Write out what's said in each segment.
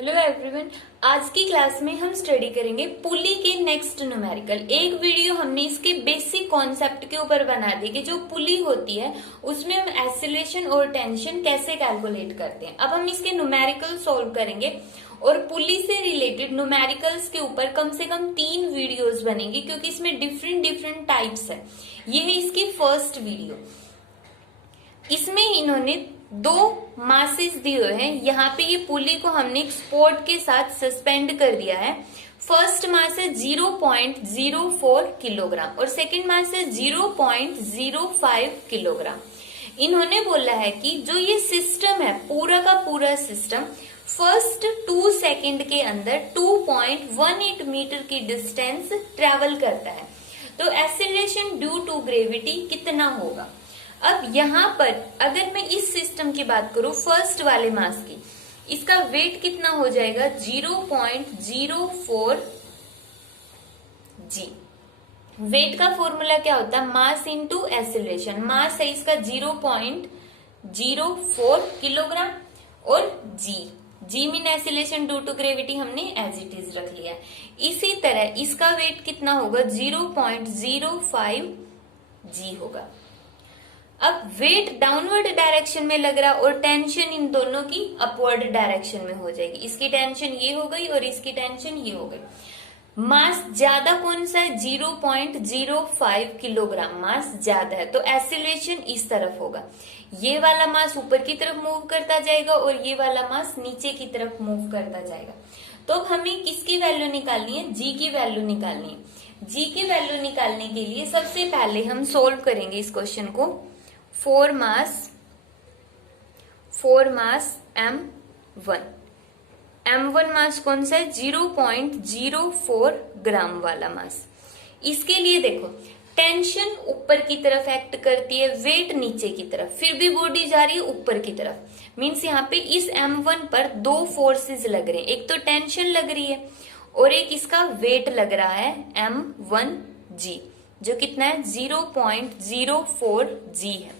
Hello everyone. आज की class में हम स्टडी करेंगे पुली के नेक्स्ट न्यूमेरिकल। एक वीडियो हमने इसके बेसिक कॉन्सेप्ट के ऊपर बना दी कि जो पुली होती है उसमें हम एक्सीलरेशन और टेंशन कैसे कैलकुलेट करते हैं। अब हम इसके न्यूमेरिकल सॉल्व करेंगे और पुली से रिलेटेड न्यूमेरिकल्स के ऊपर कम से कम 3 वीडियोस बनेंगी क्योंकि इसमें डिफरेंट टाइप्स है। ये है इसकी फर्स्ट वीडियो। इसमें इन्होंने 2 मासेस दिए हुए हैं। यहाँ पे ये पुली को हमने एक स्पोर्ट के साथ सस्पेंड कर दिया है। फर्स्ट मास है 0.04 किलोग्राम और सेकंड मास है 0.05 किलोग्राम। इन्होंने बोला है कि जो ये सिस्टम है पूरा का पूरा सिस्टम फर्स्ट 2 सेकंड के अंदर 2.18 मीटर की डिस्टेंस ट्रेवल करता है। तो एक्सीलरेशन ड्यू टू ग्रेविटी कितना होगा। अब यहाँ पर अगर मैं इस सिस्टम की बात करूं फर्स्ट वाले मास की, इसका वेट कितना हो जाएगा 0.04 जी। वेट का फॉर्मूला क्या होता है मास इंटू एक्सीलरेशन। मास है इसका 0.04 किलोग्राम और g mean acceleration due to gravity हमने एज इट इज रख लिया। इसी तरह इसका वेट कितना होगा 0.05 जी होगा। अब वेट डाउनवर्ड डायरेक्शन में लग रहा और टेंशन इन दोनों की अपवर्ड डायरेक्शन में हो जाएगी। इसकी टेंशन ये हो गई और इसकी टेंशन ये हो गई। मास ज्यादा कौन सा है 0.05 किलोग्राम मास ज्यादा है तो एक्सीलरेशन इस तरफ होगा। ये वाला मास ऊपर की तरफ मूव करता जाएगा और ये वाला मास नीचे की तरफ मूव करता जाएगा। तो अब हमें किसकी वैल्यू निकालनी है जी की वैल्यू निकालनी है। जी की वैल्यू निकालने के लिए सबसे पहले हम सोल्व करेंगे इस क्वेश्चन को। 4 मास M1 मास कौन सा है 0.04 ग्राम वाला मास। इसके लिए देखो टेंशन ऊपर की तरफ एक्ट करती है, वेट नीचे की तरफ, फिर भी बॉडी जा रही है ऊपर की तरफ। मीन्स यहाँ पे इस M1 पर 2 फोर्सेस लग रहे हैं। एक तो टेंशन लग रही है और एक इसका वेट लग रहा है M1G जो कितना है 0.04 जी है।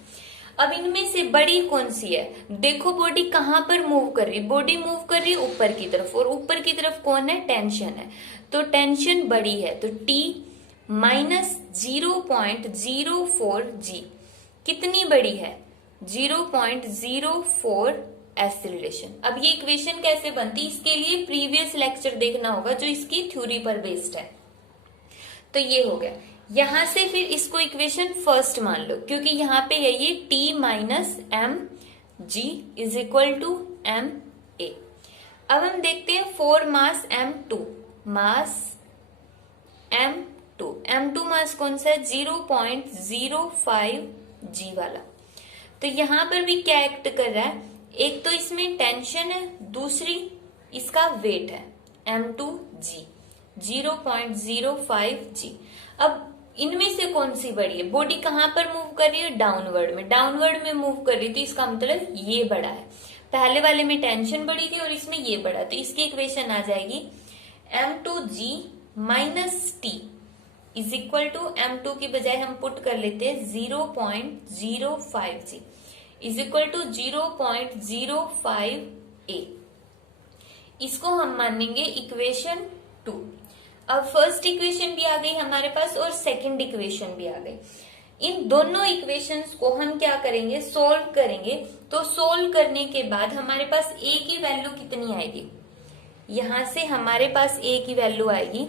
अब इनमें से बड़ी कौन सी है देखो। बॉडी कहां पर मूव कर रही है, बॉडी मूव कर रही है ऊपर की तरफ और ऊपर की तरफ कौन है टेंशन है। तो टेंशन बड़ी है तो T माइनस 0.04 जी कितनी बड़ी है 0.04 एक्सीलरेशन। अब ये इक्वेशन कैसे बनती इसके लिए प्रीवियस लेक्चर देखना होगा जो इसकी थ्योरी पर बेस्ड है। तो ये हो गया। यहां से फिर इसको इक्वेशन फर्स्ट मान लो क्योंकि यहाँ पे है ये T minus m g is equal to m a. अब हम देखते हैं 4 मास M2 M2 मास कौन सा है 0.05 जी वाला। तो यहां पर भी क्या एक्ट कर रहा है, एक तो इसमें टेंशन है, दूसरी इसका वेट है M2G 0.05 जी। अब इनमें से कौन सी बड़ी है, बॉडी कहां पर मूव कर रही है डाउनवर्ड में मूव कर रही है। तो इसका मतलब ये बड़ा है। पहले वाले में टेंशन बड़ी थी और इसमें ये बड़ा, तो इसकी इक्वेशन आ जाएगी M2G minus T is equal to M2 की बजाय हम पुट कर लेते हैं 0.05 g is equal to 0.05 a. इसको हम मानेंगे इक्वेशन 2। अब फर्स्ट इक्वेशन भी आ गई हमारे पास और सेकंड इक्वेशन भी आ गई। इन दोनों इक्वेशंस को हम क्या करेंगे सोल्व करेंगे। तो सोल्व करने के बाद हमारे पास ए की वैल्यू कितनी आएगी, यहां से हमारे पास ए की वैल्यू आएगी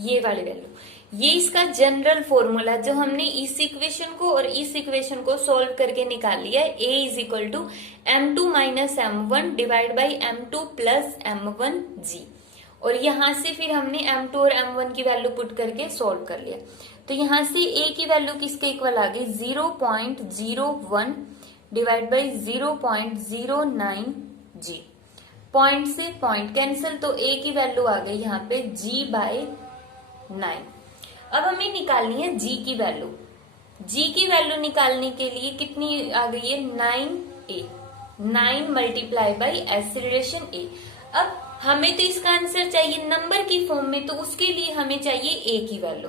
ये वाली वैल्यू। ये इसका जनरल फॉर्मूला जो हमने इस इक्वेशन को और इस इक्वेशन को सोल्व करके निकाल लिया है। A is equal to M2 minus M1 divide by M2 plus M1G। और यहां से फिर हमने M2 और M1 की वैल्यू पुट करके सोल्व कर लिया। तो यहां से A की वैल्यू किसके इक्वल आ गई 0.01 डिवाइड बाई 0.09 जी। पॉइंट से पॉइंट कैंसिल तो A की वैल्यू आ गई यहाँ पे G बाय 9। अब हमें निकालनी है G की वैल्यू। G की वैल्यू निकालने के लिए कितनी आ गई है 9A 9 multiply by acceleration A। अब हमें तो इसका आंसर चाहिए नंबर की फॉर्म में, तो उसके लिए हमें चाहिए A की वैल्यू।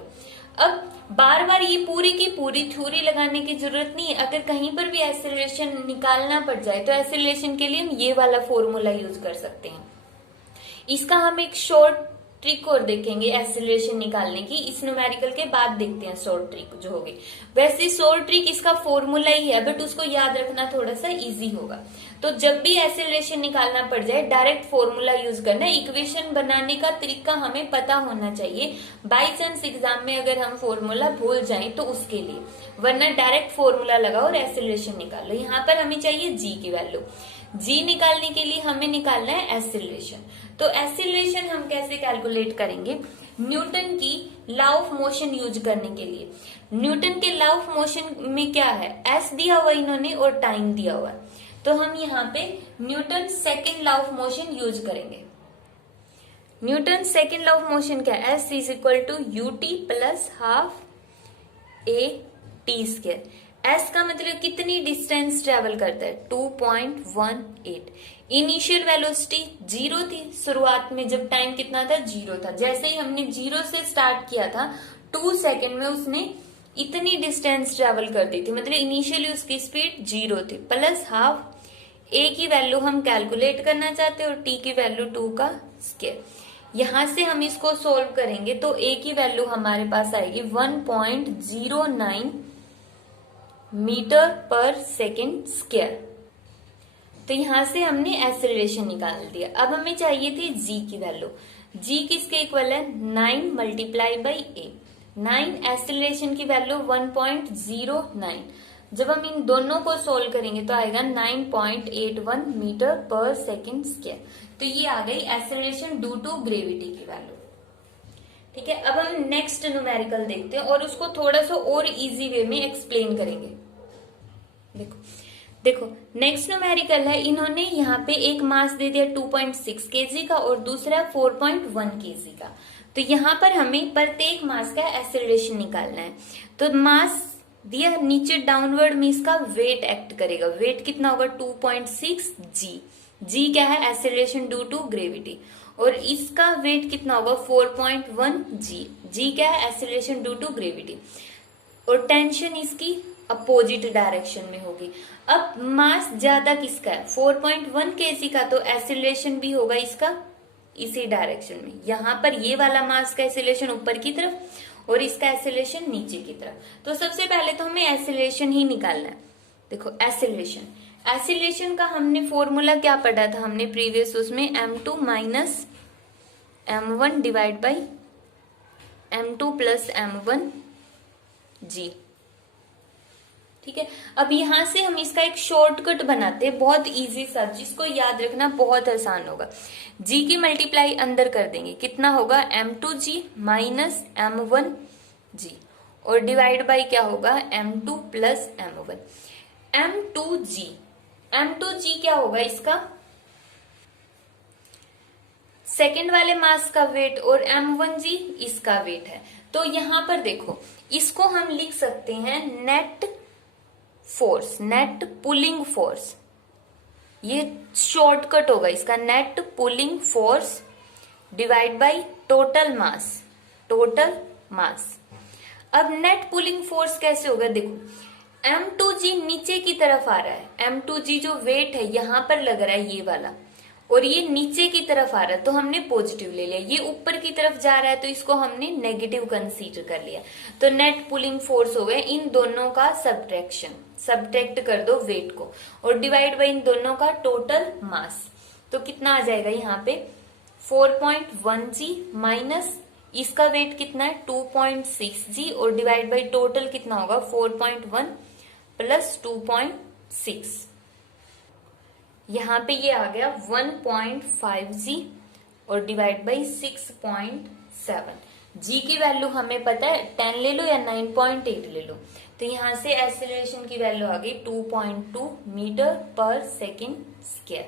अब बार बार ये पूरी की पूरी थ्योरी लगाने की जरूरत नहीं है। अगर कहीं पर भी एक्सेलरेशन निकालना पड़ जाए तो एक्सेलरेशन के लिए हम ये वाला फॉर्मूला यूज कर सकते हैं। इसका हम एक शॉर्ट ट्रिक और देखेंगे एक्सेलरेशन निकालने की, इस न्यूमेरिकल के बाद देखते हैं शॉर्ट ट्रिक जो होगी। वैसे शॉर्ट ट्रिक इसका फॉर्मूला ही है, बट उसको याद रखना थोड़ा सा इजी होगा। तो जब भी एक्सेलरेशन निकालना पड़ जाए डायरेक्ट फॉर्मूला यूज करना। इक्वेशन बनाने का तरीका हमें पता होना चाहिए, बाई चांस एग्जाम में अगर हम फॉर्मूला भूल जाएं तो उसके लिए, वरना डायरेक्ट फॉर्मूला लगाओ और एक्सेलरेशन निकालो। यहाँ पर हमें चाहिए जी की वैल्यू। जी निकालने के लिए हमें निकालना है एक्सेलरेशन। तो एक्सेलरेशन हम कैसे कैलकुलेट करेंगे? न्यूटन की लॉ ऑफ मोशन यूज करने के लिए। न्यूटन के लॉ ऑफ मोशन में क्या है, एस दिया हुआ इन्होंने और टाइम दिया हुआ, तो हम यहाँ पे Newton second law of motion use करेंगे। Newton second law of motion क्या है? S is equal to U T plus half A T square. S का मतलब कितनी डिस्टेंस ट्रेवल करता है? 2.18। इनिशियल वेलोसिटी 0 थी शुरुआत में, जब टाइम कितना था? 0 था। जैसे ही हमने 0 से स्टार्ट किया था 2 सेकेंड में उसने इतनी डिस्टेंस ट्रेवल कर दी थी, मतलब इनिशियली उसकी स्पीड 0 थी। प्लस हाफ ए की वैल्यू हम कैलकुलेट करना चाहते हैं और टी की वैल्यू 2 का स्क्वायर। यहां से हम इसको सोल्व करेंगे तो ए की वैल्यू हमारे पास आएगी 1.09 मीटर पर सेकेंड स्क्वायर। तो यहां से हमने एक्सेलरेशन निकाल दिया। अब हमें चाहिए थी जी की वैल्यू। जी किसके इक्वल है? 9 मल्टीप्लाई बाई ए। 9 एक्सेलरेशन की वैल्यू 1.09। जब हम इन दोनों को सोल्व करेंगे तो आएगा 9.81 मीटर पर सेकेंड स्क्वायर। तो ये आ गई एक्सेलरेशन ड्यू टू ग्रेविटी की वैल्यू। ठीक है, अब हम नेक्स्ट न्यूमेरिकल देखते हैं और उसको थोड़ा सा और इजी वे में एक्सप्लेन करेंगे। देखो नेक्स्ट न्यूमेरिकल है, इन्होंने यहाँ पे एक मास दे दिया 2.6 केजी का और दूसरा 4.1 केजी का। तो यहाँ पर हमें प्रत्येक मास का एक्सेलरेशन निकालना है। तो मास दिया नीचे डाउनवर्ड में इसका वेट एक्ट करेगा। वेट कितना होगा? 2.6 जी। जी क्या है? Acceleration due to gravity. और इसका वेट कितना होगा? 4.1 जी। जी क्या है? Acceleration due to gravity. और टेंशन इसकी अपोजिट डायरेक्शन में होगी। अब मास ज्यादा किसका है? 4.1 केजी का, तो एक्सेलरेशन भी होगा इसका इसी डायरेक्शन में। यहाँ पर ये वाला मास का एक्सेलरेशन ऊपर की तरफ और इसका एक्सेलरेशन नीचे की तरफ। तो सबसे पहले तो हमें एक्सेलरेशन ही निकालना है। देखो एक्सेलरेशन का हमने फॉर्मूला क्या पढ़ा था? हमने प्रीवियस उसमें m2 minus m1 divide by m2 plus m1 जी। ठीक है, अब यहां से हम इसका एक शॉर्टकट बनाते हैं, बहुत इजी सा, जिसको याद रखना बहुत आसान होगा। जी की मल्टीप्लाई अंदर कर देंगे, कितना होगा? m2g माइनस m1g और डिवाइड बाई क्या होगा? m2 plus m1। m2g क्या होगा? इसका सेकेंड वाले मास का वेट और m1g इसका वेट है। तो यहां पर देखो, इसको हम लिख सकते हैं net force, net pulling force. ये शॉर्टकट होगा इसका, net pulling force divide by total mass, total mass. अब नेट पुलिंग फोर्स कैसे होगा? देखो m2g नीचे की तरफ आ रहा है, m2g जो वेट है यहां पर लग रहा है ये वाला, और ये नीचे की तरफ आ रहा है तो हमने पॉजिटिव ले लिया। ये ऊपर की तरफ जा रहा है तो इसको हमने नेगेटिव कंसीडर कर लिया। तो नेट पुलिंग फोर्स हो गया इन दोनों का सब्ट्रैक्शन, सब्ट्रैक्ट कर दो वेट को और डिवाइड बाय इन दोनों का टोटल मास। तो कितना आ जाएगा यहाँ पे? 4.1g माइनस इसका वेट कितना है? 2.6g और डिवाइड बाय टोटल कितना होगा? 4.1 प्लस 2.6। यहाँ पे ये आ गया 1.5g और डिवाइड बाई 6.7। जी की वैल्यू हमें पता है, 10 ले लो या 9.8 ले लो। तो यहाँ से एक्सेलरेशन की वैल्यू आ गई 2.2 मीटर पर सेकेंड स्क्वायर।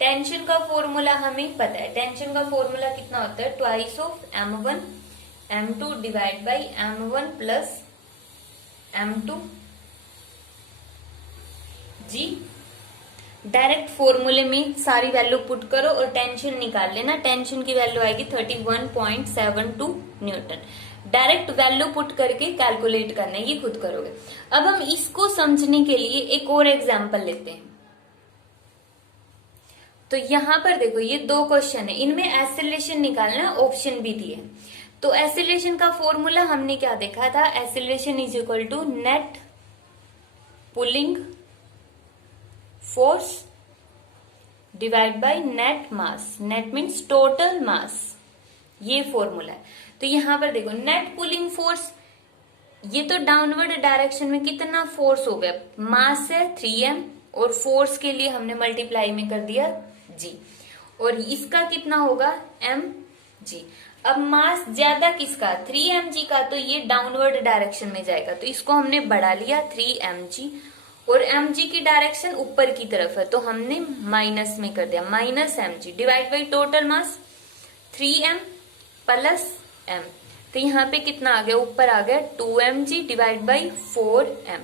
टेंशन का फॉर्मूला हमें पता है, टेंशन का फॉर्मूला कितना होता है? Twice of m1 m2 divide by m1 plus m2 g. Direct फॉर्मूले में सारी वैल्यू पुट करो और टेंशन निकाल लेना। टेंशन की वैल्यू आएगी 31.72 न्यूटन। डायरेक्ट वैल्यू पुट करके कैलकुलेट करना है, ये खुद करोगे। अब हम इसको समझने के लिए एक और एग्जांपल लेते हैं। तो यहां पर देखो ये 2 क्वेश्चन है, इनमें एसिलेशन निकालना, ऑप्शन भी दिए। तो एसिलेशन का फॉर्मूला हमने क्या देखा था, acceleration is equal to net pulling force divide by net mass, net means total mass, ये फॉर्मूला है। तो यहां पर देखो नेट पुलिंग फोर्स, ये तो डाउनवर्ड डायरेक्शन में कितना फोर्स हो गया, मास है 3m और फोर्स के लिए हमने मल्टीप्लाई में कर दिया g, और इसका कितना होगा mg। अब मास ज्यादा किसका, 3mg का, तो ये डाउनवर्ड डायरेक्शन में जाएगा, तो इसको हमने बढ़ा लिया 3mg, और mg की डायरेक्शन ऊपर की तरफ है तो हमने माइनस में कर दिया, minus mg divide by total mass 3m plus m। तो यहाँ पे कितना आ गया, ऊपर आ गया 2mg divide by 4m,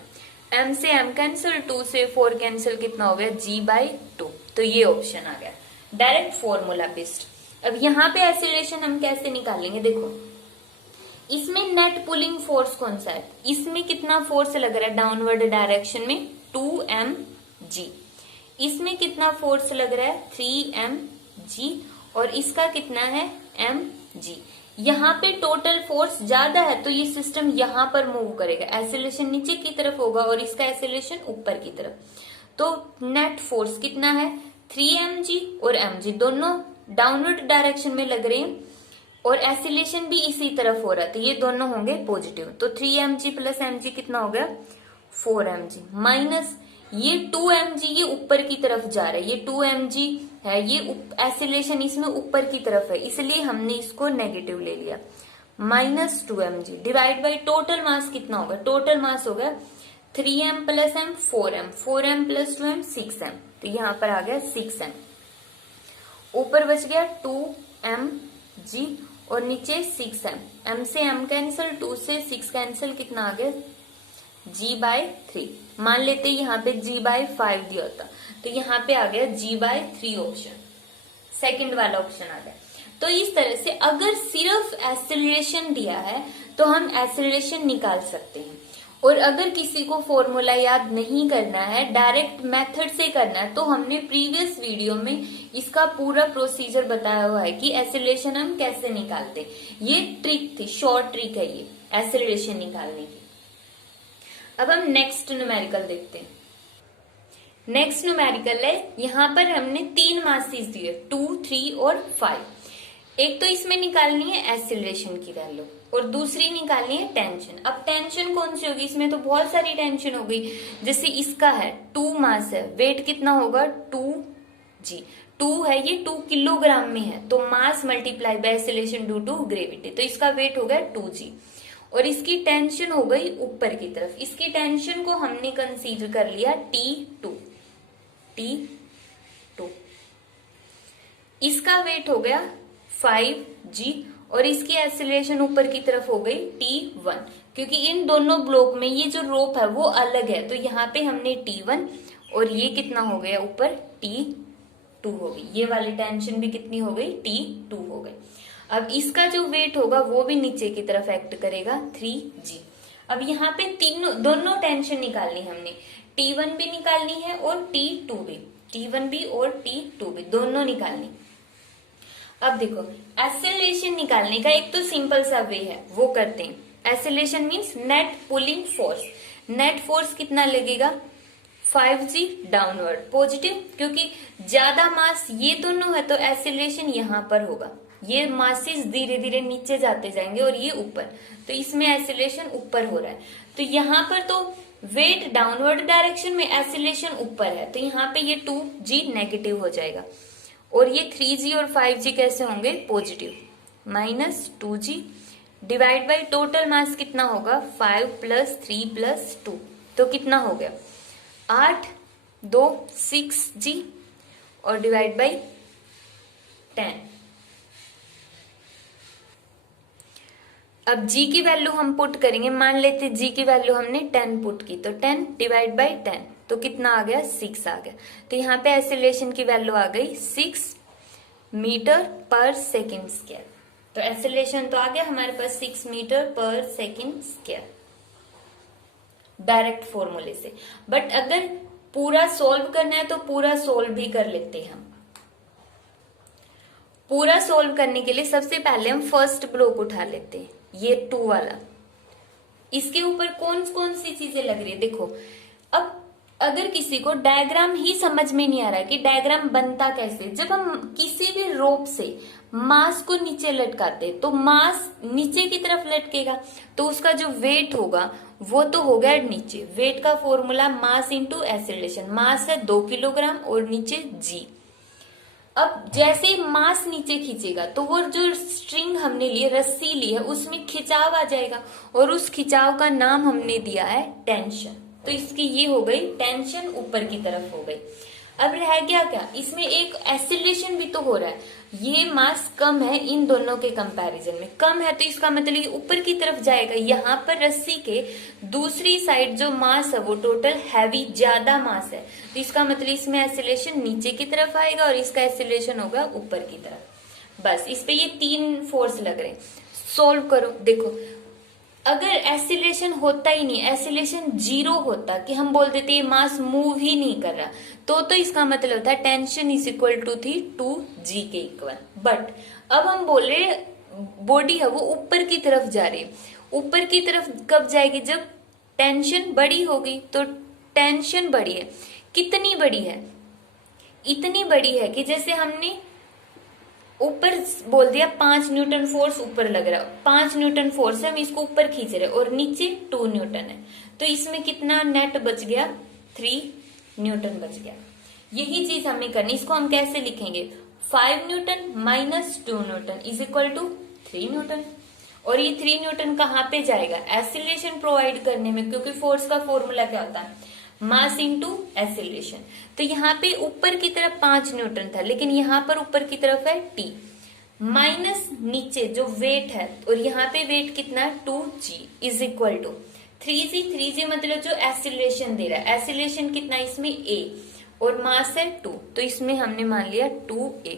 m से m कैंसिल, 2 से 4 कैंसिल, कितना हो गया g/2। तो ये ऑप्शन आ गया डायरेक्ट फॉर्मूला बेस्ड। अब यहाँ पे एसिलेशन हम कैसे निकालेंगे, देखो इसमें नेट पुलिंग फोर्स कौन सा है, इसमें कितना फोर्स लग रहा है डाउनवर्ड डायरेक्शन में 2mg, इसमें कितना फोर्स लग रहा है 3mg, और इसका कितना है mg। यहाँ पे टोटल फोर्स ज्यादा है तो ये सिस्टम यहाँ पर मूव करेगा, एसिलेशन नीचे की तरफ होगा और इसका एसिलेशन ऊपर की तरफ। तो नेट फोर्स कितना है 3mg और mg दोनों डाउनवर्ड डायरेक्शन में लग रहे हैं और एसिलेशन भी इसी तरफ हो रहा है, तो ये दोनों होंगे पॉजिटिव। तो 3mg प्लस mg कितना हो गया 4mg, माइनस ये 2mg, ये ऊपर की तरफ जा रहा है, ये 2mg है, ये एसिलेशन इसमें ऊपर की तरफ है, इसलिए हमने इसको नेगेटिव ले लिया, minus 2mg divide by total mass कितना होगा, टोटल मास होगा 3m plus m 4m, 4m plus 2m 6m, तो यहाँ पर आ गया 6m, ऊपर बच गया 2mg और नीचे 6m, m से m कैंसिल, 2 से 6 कैंसिल, कितना आ गया g/3। मान लेते यहाँ पे g/5 दिया होता तो यहाँ पे आ गया g/3 ऑप्शन, सेकंड वाला ऑप्शन आ गया। तो इस तरह से अगर सिर्फ एसिलेशन दिया है तो हम एसिलेशन निकाल सकते हैं, और अगर किसी को फॉर्मूला याद नहीं करना है, डायरेक्ट मेथड से करना है, तो हमने प्रीवियस वीडियो में इसका पूरा प्रोसीजर बताया हुआ है कि एसिलेशन हम कैसे निकालते हैं। ये ट्रिक थी, शॉर्ट ट्रिक है ये एसिलेशन निकालने की। अब हम नेक्स्ट न्यूमेरिकल देखते हैं। नेक्स्ट न्यूमेरिकल है, यहाँ पर हमने 3 मासेस दिए 2, 3 और 5। एक तो इसमें निकालनी है एसिलेशन की वैल्यू और दूसरी निकालनी है टेंशन। अब टेंशन कौन सी होगी, इसमें तो बहुत सारी टेंशन हो गई। जैसे इसका है 2 मास है, वेट कितना होगा 2g, 2 है ये 2 किलोग्राम में है, तो mass multiply by acceleration due to gravity, तो इसका वेट हो गया 2g, और इसकी टेंशन हो गई ऊपर की तरफ। इसकी टेंशन को हमने कंसीडर कर लिया T2, इसका वेट हो गया 5g और इसकी एसिलेशन ऊपर की तरफ हो गई T1, क्योंकि इन दोनों ब्लॉक में ये जो रोप है वो अलग है, तो यहाँ पे हमने T1 और ये कितना हो गया ऊपर T2 हो गई, ये वाली टेंशन भी कितनी हो गई T2 हो गई। अब इसका जो वेट होगा वो भी नीचे की तरफ एक्ट करेगा 3g। अब यहाँ पे दोनों टेंशन निकालनी हमने, T1 भी निकालनी है और T2 भी, T1 भी और T2 भी दोनों निकालनी। अब देखो एसिलेशन निकालने का एक तो सिंपल सा वे है, वो करते हैं। Acceleration means net pulling force, net force कितना लगेगा 5g डाउनवर्ड पॉजिटिव, क्योंकि ज्यादा मास ये दोनों है तो एसिलेशन यहाँ पर होगा, ये मासेस धीरे धीरे नीचे जाते जाएंगे और ये ऊपर, तो इसमें एसिलेशन ऊपर हो रहा है। तो यहाँ पर तो वेट डाउनवर्ड डायरेक्शन में, एसिलेशन ऊपर है, तो यहाँ पे ये 2g नेगेटिव हो जाएगा और ये 3g और 5g कैसे होंगे positive, minus 2g divide by total mass कितना होगा 5 प्लस 3 प्लस 2, तो कितना हो गया 8, 2 6g और डिवाइड बाई 10। अब g की वैल्यू हम पुट करेंगे, मान लेते g की वैल्यू हमने 10 पुट की, तो 10 डिवाइड बाई 10 तो कितना आ गया 6 आ गया। तो यहाँ पे एसिलेशन की वैल्यू आ गई 6 मीटर पर सेकेंड स्क्वायर, तो एक्सेलरेशन तो आ गया हमारे पास 6 मीटर पर सेकेंड स्क्वायर डायरेक्ट फॉर्मूले से। बट अगर पूरा सोल्व करना है तो पूरा सोल्व भी कर लेते हैं हम। पूरा सोल्व करने के लिए सबसे पहले हम फर्स्ट ब्लॉक उठा लेते हैं, ये 2 वाला। इसके ऊपर कौन कौन सी चीजें लग रही है देखो। अब अगर किसी को डायग्राम ही समझ में नहीं आ रहा है कि डायग्राम बनता कैसे, जब हम किसी भी रोप से मास को नीचे लटकाते तो मास नीचे की तरफ लटकेगा, तो उसका जो वेट होगा वो तो हो गया नीचे। वेट का फॉर्मूला मास इंटू एक्सेलरेशन। मास है 2 किलोग्राम और नीचे जी। अब जैसे ही मास नीचे खींचेगा तो वो जो स्ट्रिंग हमने ली, रस्सी ली है, उसमें खिंचाव आ जाएगा और उस खिंचाव का नाम हमने दिया है टेंशन। तो इसकी ये हो गई टेंशन, ऊपर की तरफ हो गई। अब रह गया क्या, इसमें एक एक्सीलरेशन भी तो हो रहा है। ये मास कम है इन दोनों के कंपैरिजन में, कम है तो इसका मतलब ये ऊपर की तरफ जाएगा। यहाँ पर रस्सी के दूसरी साइड जो मास है वो टोटल हैवी, ज्यादा मास है, तो इसका मतलब इसमें एक्सीलरेशन नीचे की तरफ आएगा और इसका एक्सीलरेशन होगा ऊपर की तरफ। बस इस पे ये 3 फोर्स लग रहे हैं। सोल्व करो, देखो अगर एक्सीलरेशन होता ही नहीं, एक्सीलरेशन 0 होता कि हम बोल देते ये मास मूव ही नहीं कर रहा, तो इसका मतलब था टेंशन इज इक्वल टू थी 2g के इक्वल। बट अब हम बोल रहे बॉडी है वो ऊपर की तरफ जा रही है। ऊपर की तरफ कब जाएगी, जब टेंशन बड़ी होगी। तो टेंशन बड़ी है, कितनी बड़ी है, इतनी बड़ी है कि जैसे हमने ऊपर बोल दिया 5 न्यूटन फोर्स ऊपर लग रहा है, 5 न्यूटन फोर्स है, हम इसको ऊपर खींच रहे और नीचे 2 न्यूटन है, तो इसमें कितना नेट बच गया, 3 न्यूटन बच गया। यही चीज हमें करनी। इसको हम कैसे लिखेंगे, 5 newton minus 2 newton is equal to 3 newton. और ये 3 न्यूटन कहाँ पे जाएगा, एक्सीलरेशन प्रोवाइड करने में, क्योंकि फोर्स का फॉर्मूला क्या होता है, मास इंटू एक्सीलरेशन। तो यहाँ पे ऊपर की तरफ 5 न्यूटन था, लेकिन यहाँ पर ऊपर की तरफ है टी, माइनस नीचे जो वेट है, और यहाँ पे वेट कितना है 2g is equal to 3g। 3g मतलब जो एक्सीलरेशन दे रहा है, एक्सीलरेशन कितना इसमें a और मास है 2, तो इसमें हमने मान लिया 2a।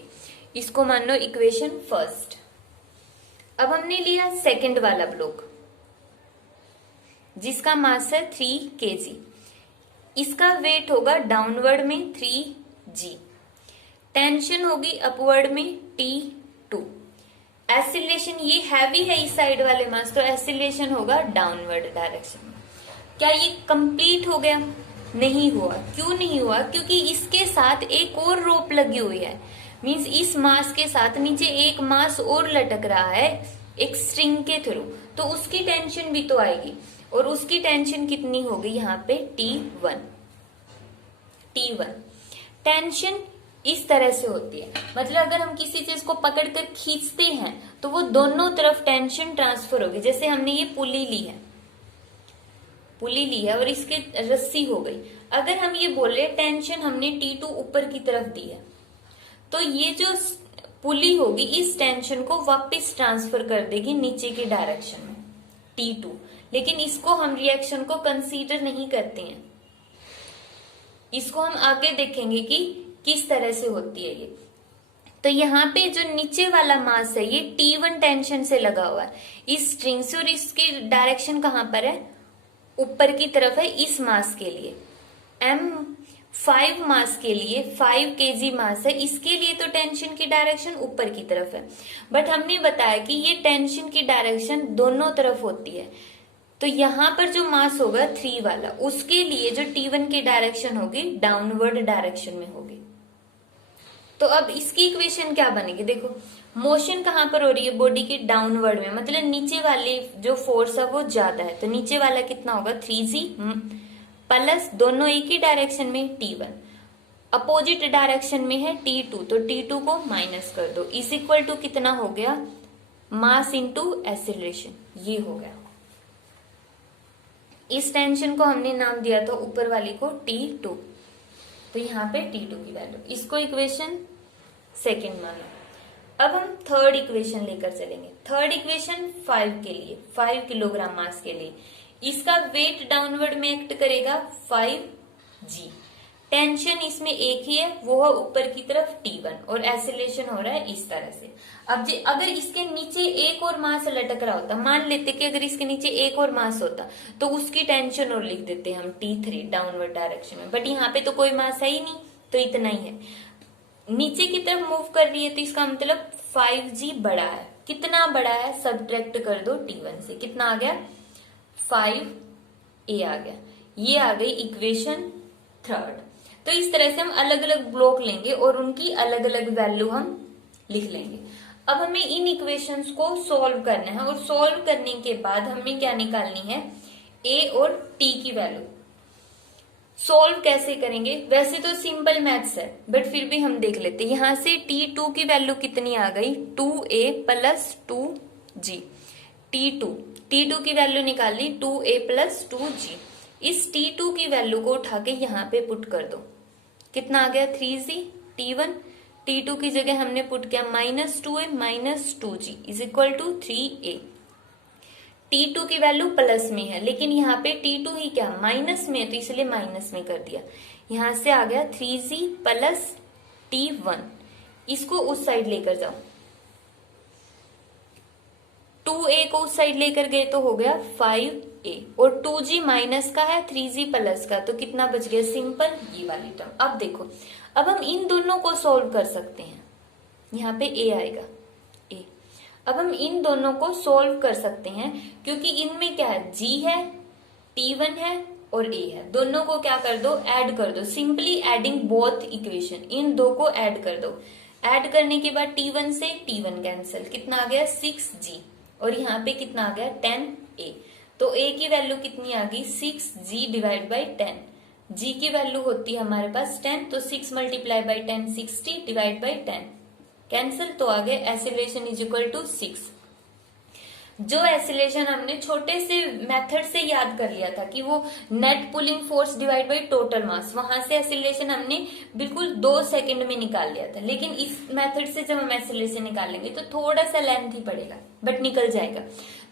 इसको मान लो इक्वेशन फर्स्ट। अब हमने लिया सेकंड वाला ब्लॉक जिसका मास है 3 kg। इसका वेट होगा डाउनवर्ड में 3g, टेंशन होगी अपवर्ड में T2। एक्सीलरेशन ये हैवी है इस साइड वाले मास, तो एक्सीलरेशन होगा डाउनवर्ड डायरेक्शन में। क्या ये कंप्लीट हो गया, नहीं हुआ। क्यों नहीं हुआ, क्योंकि इसके साथ एक और रोप लगी हुई है। मींस इस मास के साथ नीचे एक मास और लटक रहा है एक स्ट्रिंग के थ्रू, तो उसकी टेंशन भी तो आएगी, और उसकी टेंशन कितनी होगी यहाँ पे T1। टेंशन इस तरह से होती है, मतलब अगर हम किसी चीज को पकड़कर खींचते हैं तो वो दोनों तरफ टेंशन ट्रांसफर होगी। जैसे हमने ये पुली ली है और इसके रस्सी हो गई। अगर हम ये बोले टेंशन हमने T2 ऊपर की तरफ दी है, तो ये जो पुली होगी इस टेंशन को वापस ट्रांसफर कर देगी नीचे की डायरेक्शन में T2। लेकिन इसको हम रिएक्शन को कंसीडर नहीं करते हैं, इसको हम आगे देखेंगे कि किस तरह से होती है ये। तो यहाँ पे जो नीचे वाला मास है ये T1 टेंशन से लगा हुआ है इस स्ट्रिंग से, और इसकी डायरेक्शन कहाँ पर है, ऊपर की तरफ है इस मास के लिए। M5 मास के लिए 5 kg मास है, इसके लिए तो टेंशन की डायरेक्शन ऊपर की तरफ है। बट हमने बताया कि ये टेंशन की डायरेक्शन दोनों तरफ होती है, तो यहाँ पर जो मास होगा 3 वाला, उसके लिए जो T1 की डायरेक्शन होगी डाउनवर्ड डायरेक्शन में होगी। तो अब इसकी इक्वेशन क्या बनेगी, देखो मोशन कहाँ पर हो रही है बॉडी की, डाउनवर्ड में, मतलब नीचे वाले जो फोर्स है वो ज्यादा है, तो नीचे वाला कितना होगा 3g प्लस दोनों एक ही डायरेक्शन में T1, अपोजिट डायरेक्शन में है T2, तो T2 को माइनस कर दो, इज इक्वल टू कितना हो गया, मास इंटू एक्सीलरेशन, ये हो गया। इस टेंशन को हमने नाम दिया था ऊपर वाली को T2, तो यहाँ पे T2 की वैल्यू, इसको इक्वेशन सेकेंड मानो। अब हम थर्ड इक्वेशन लेकर चलेंगे। थर्ड इक्वेशन 5 के लिए, 5 किलोग्राम मास के लिए, इसका वेट डाउनवर्ड में एक्ट करेगा 5g, टेंशन इसमें एक ही है वो है ऊपर की तरफ T1, और और एसिलेशन हो रहा है इस तरह से। अब अगर इसके नीचे एक और मास लटक रहा होता, मान लेते कि अगर इसके नीचे एक और मास होता तो उसकी टेंशन और लिख देते हम T3 डाउनवर्ड डायरेक्शन में, बट यहाँ पे तो कोई मास है ही नहीं, तो इतना ही है। नीचे की तरफ मूव कर रही है तो इसका मतलब 5G बड़ा है। कितना बड़ा है, सब्ट्रैक्ट कर दो T1 से, कितना आ गया 5A आ गया। ये आ गई इक्वेशन थर्ड। तो इस तरह से हम अलग अलग ब्लॉक लेंगे और उनकी अलग अलग वैल्यू हम लिख लेंगे। अब हमें इन इक्वेशंस को सॉल्व करना है और सॉल्व करने के बाद हमें क्या निकालनी है, A और T की वैल्यू। सॉल्व कैसे करेंगे, वैसे तो सिंपल मैथ्स है बट फिर भी हम देख लेते हैं। यहां से T2 की वैल्यू कितनी आ गई, 2A प्लस 2G। T2 की वैल्यू निकाल ली 2A प्लस 2G। इस T2 की वैल्यू को उठा के यहाँ पे पुट कर दो, कितना आ गया 3G। T2 की जगह हमने पुट किया -2A minus 2G is equal to 3A। T2 की वैल्यू प्लस में है लेकिन यहाँ पे T2 ही क्या माइनस में है, तो इसलिए माइनस में कर दिया। यहां से आ गया 3G प्लस T1। इसको उस साइड लेकर जाओ, 2A को उस साइड लेकर गए तो हो गया 5A और 2G माइनस का है 3G प्लस का, तो कितना बच गया, सिंपल ये वाली टर्म। अब देखो, अब हम इन दोनों को सॉल्व कर सकते हैं, यहाँ पे A आएगा A। अब हम इन दोनों को सॉल्व कर सकते हैं क्योंकि इनमें क्या है, G है, T1 है और A है। दोनों को क्या कर दो, ऐड कर दो, सिंपली एडिंग बोथ इक्वेशन, इन दो को ऐड कर दो। ऐड करने के बाद T1 से T1 कैंसिल, कितना आ गया 6G और यहाँ पे कितना आ गया 10A। तो A की वैल्यू कितनी आ गई 6G डिवाइड बाई 10। G की वैल्यू होती है हमारे पास 10, तो 6 multiply by 10 60 divide by 10 cancel, तो आ गया एसिलेशन इज इक्वल टू 6। जो एसिलेशन हमने छोटे से मेथड से याद कर लिया था कि वो net pulling force divide by total mass, वहां से एसिलेशन हमने बिल्कुल 2 सेकंड में निकाल लिया था। लेकिन इस मेथड से जब हम एसिलेशन निकालेंगे तो थोड़ा सा लेंथ ही पड़ेगा बट निकल जाएगा।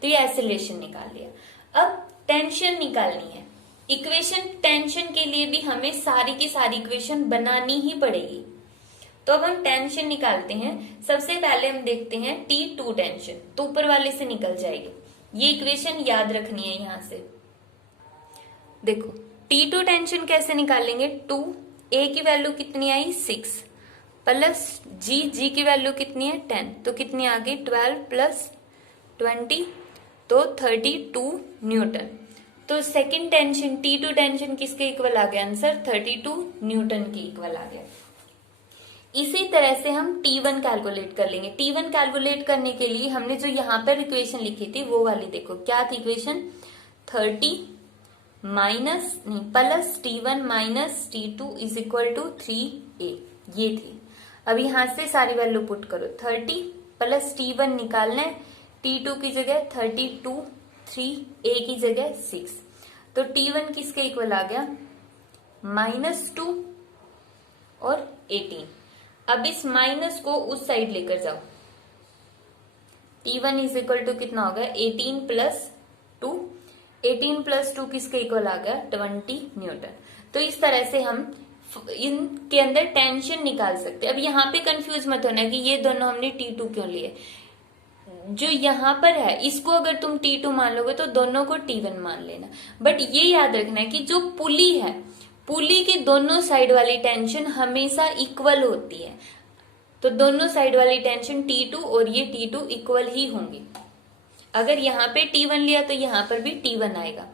तो ये एसिलेशन निकाल लिया। अब टेंशन निकालनी है। इक्वेशन टेंशन के लिए भी हमें सारी की सारी इक्वेशन बनानी ही पड़ेगी। तो अब हम टेंशन निकालते हैं। सबसे पहले हम देखते हैं T2 टेंशन, तो ऊपर वाले से निकल जाएगी। ये इक्वेशन याद रखनी है। यहां से देखो T2 टेंशन कैसे निकालेंगे, 2A की वैल्यू कितनी आई 6 प्लस G की वैल्यू कितनी है 10, तो कितनी आ गई 12 प्लस 20 तो 32 न्यूटन। तो सेकंड टेंशन T2 टेंशन किसके इक्वल आ गया, आंसर 32 न्यूटन के इक्वल आ गया। इसी तरह से हम T1 कैलकुलेट कर लेंगे। T1 कैलकुलेट करने के लिए हमने जो यहाँ पर इक्वेशन लिखी थी वो वाली देखो, क्या थी इक्वेशन, 30 माइनस नहीं plus T1 minus T2 is equal to 3A, ये थी। अब यहां से सारी वैल्यू पुट करो, 30 प्लस T1 निकालना है, T2 की जगह 32, 3A की जगह 6, तो T1 किसके इक्वल आ गया -2 और 18। अब इस माइनस को उस साइड लेकर जाओ, T1 इज इक्वल टू कितना हो गया 18 प्लस 2, 18 प्लस 2 किसके इक्वल आ गया 20 न्यूटन। तो इस तरह से हम इनके अंदर टेंशन निकाल सकते हैं। अब यहाँ पे कंफ्यूज मत होना कि ये दोनों हमने T2 क्यों लिए। जो यहाँ पर है इसको अगर तुम T2 मान लोगे तो दोनों को T1 मान लेना, बट ये याद रखना है कि जो पुली है, पुली के दोनों साइड वाली टेंशन हमेशा इक्वल होती है। तो दोनों साइड वाली टेंशन T2 और ये T2 इक्वल ही होंगी। अगर यहाँ पे T1 लिया तो यहाँ पर भी T1 आएगा।